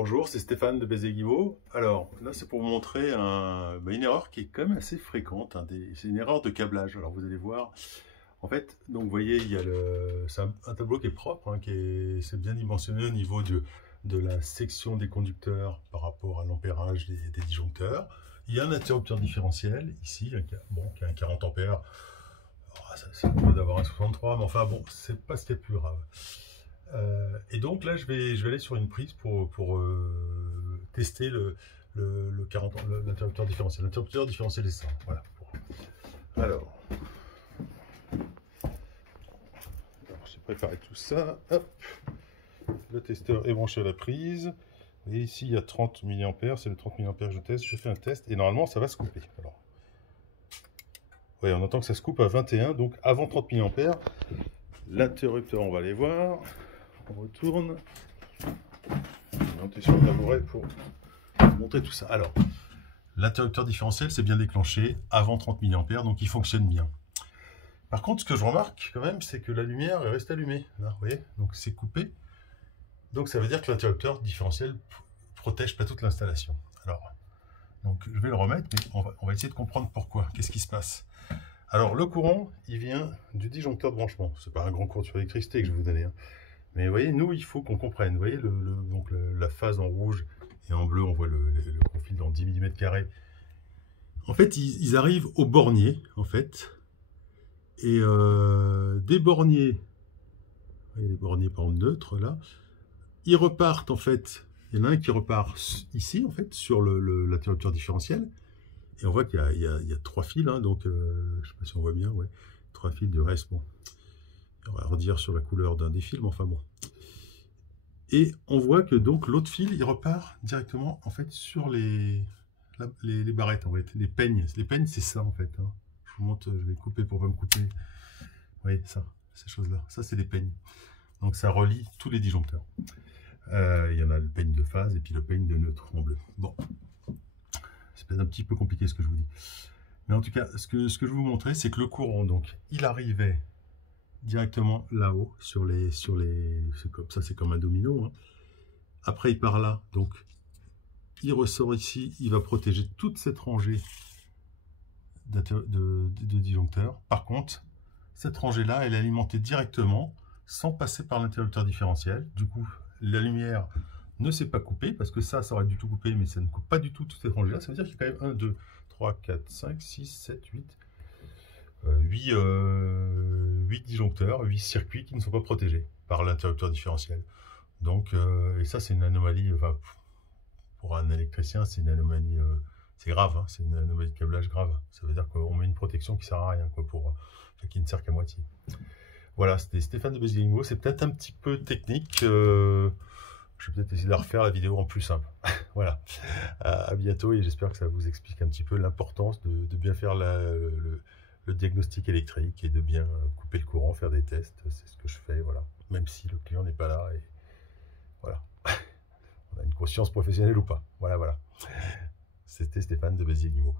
Bonjour, c'est Stéphane de Béziers Guimau. Alors là, c'est pour vous montrer une erreur qui est quand même assez fréquente. C'est une erreur de câblage. Alors vous allez voir, en fait, donc vous voyez, c'est un tableau qui est propre, c'est bien dimensionné au niveau de la section des conducteurs par rapport à l'ampérage des disjoncteurs. Il y a un interrupteur différentiel ici, qui a un 40 ampères. C'est mieux d'avoir un 63, mais enfin bon, c'est pas ce qui est plus grave. Et donc là, je vais aller sur une prise pour tester l'interrupteur différentiel. L'interrupteur différentiel est ça. Voilà. Alors, j'ai préparé tout ça. Hop. Le testeur est branché à la prise. Et ici, il y a 30 mA. C'est le 30 mA que je teste. Je fais un test et normalement, ça va se couper. Alors, ouais, on entend que ça se coupe à 21, donc avant 30 mA. L'interrupteur, on va aller voir. On retourne. Je vais monter sur le tabouret pour montrer tout ça. Alors, l'interrupteur différentiel, c'est bien déclenché avant 30 mA, donc il fonctionne bien. Par contre, ce que je remarque quand même, c'est que la lumière reste allumée. Là, vous voyez, donc c'est coupé. Donc ça veut dire que l'interrupteur différentiel protège pas toute l'installation. Alors, donc je vais le remettre, mais on va essayer de comprendre pourquoi. Qu'est-ce qui se passe? Alors, le courant, il vient du disjoncteur de branchement. C'est pas un grand cours sur l'électricité que je vais vous donner. Mais vous voyez, nous, il faut qu'on comprenne. Vous voyez, la phase en rouge et en bleu, on voit le profil dans 10 mm². En fait, ils arrivent au bornier, en fait. Et des borniers, vous voyez les borniers par exemple neutres, là, ils repartent, en fait. Il y en a un qui repart ici, en fait, sur l'interrupteur différentiel. Et on voit qu'il y a 3 fils, donc je ne sais pas si on voit bien, ouais. 3 fils du reste, bon. On va redire sur la couleur d'un des fils, mais enfin bon. Et on voit que donc l'autre fil, il repart directement en fait sur les barrettes, en fait, les peignes. Les peignes, c'est ça en fait. Je vous montre, je vais couper pour pas me couper. Vous voyez ça, ces choses-là. Ça, c'est les peignes. Donc ça relie tous les disjoncteurs. Il y en a le peigne de phase et puis le peigne de neutre en bleu. Bon, c'est peut-être un petit peu compliqué ce que je vous dis. Mais en tout cas, ce que je vais vous montrer, c'est que le courant, donc, il arrivait directement là-haut, c'est comme ça, c'est comme un domino. Après, il part là, donc il ressort ici, il va protéger toute cette rangée de disjoncteurs. Par contre, cette rangée-là, elle est alimentée directement, sans passer par l'interrupteur différentiel. Du coup, la lumière ne s'est pas coupée, parce que ça aurait du tout coupé, mais ça ne coupe pas du tout toute cette rangée-là. Ça veut dire qu'il y a quand même 1, 2, 3, 4, 5, 6, 7, 8... 8 disjoncteurs, 8 circuits qui ne sont pas protégés par l'interrupteur différentiel. Donc, et ça, c'est une anomalie, enfin, pour un électricien, c'est une anomalie, c'est grave, c'est une anomalie de câblage grave. Ça veut dire qu'on met une protection qui ne sert à rien, qui ne sert qu'à moitié. Voilà, c'était Stéphane de Béziers Guimau. C'est peut-être un petit peu technique. Je vais peut-être essayer de refaire la vidéo en plus simple. Voilà. À bientôt et j'espère que ça vous explique un petit peu l'importance de bien faire le diagnostic électrique et de bien couper le courant, faire des tests. C'est ce que je fais, voilà. Même si le client n'est pas là et voilà. On a une conscience professionnelle ou pas. Voilà. C'était Stéphane de Béziers Guimau.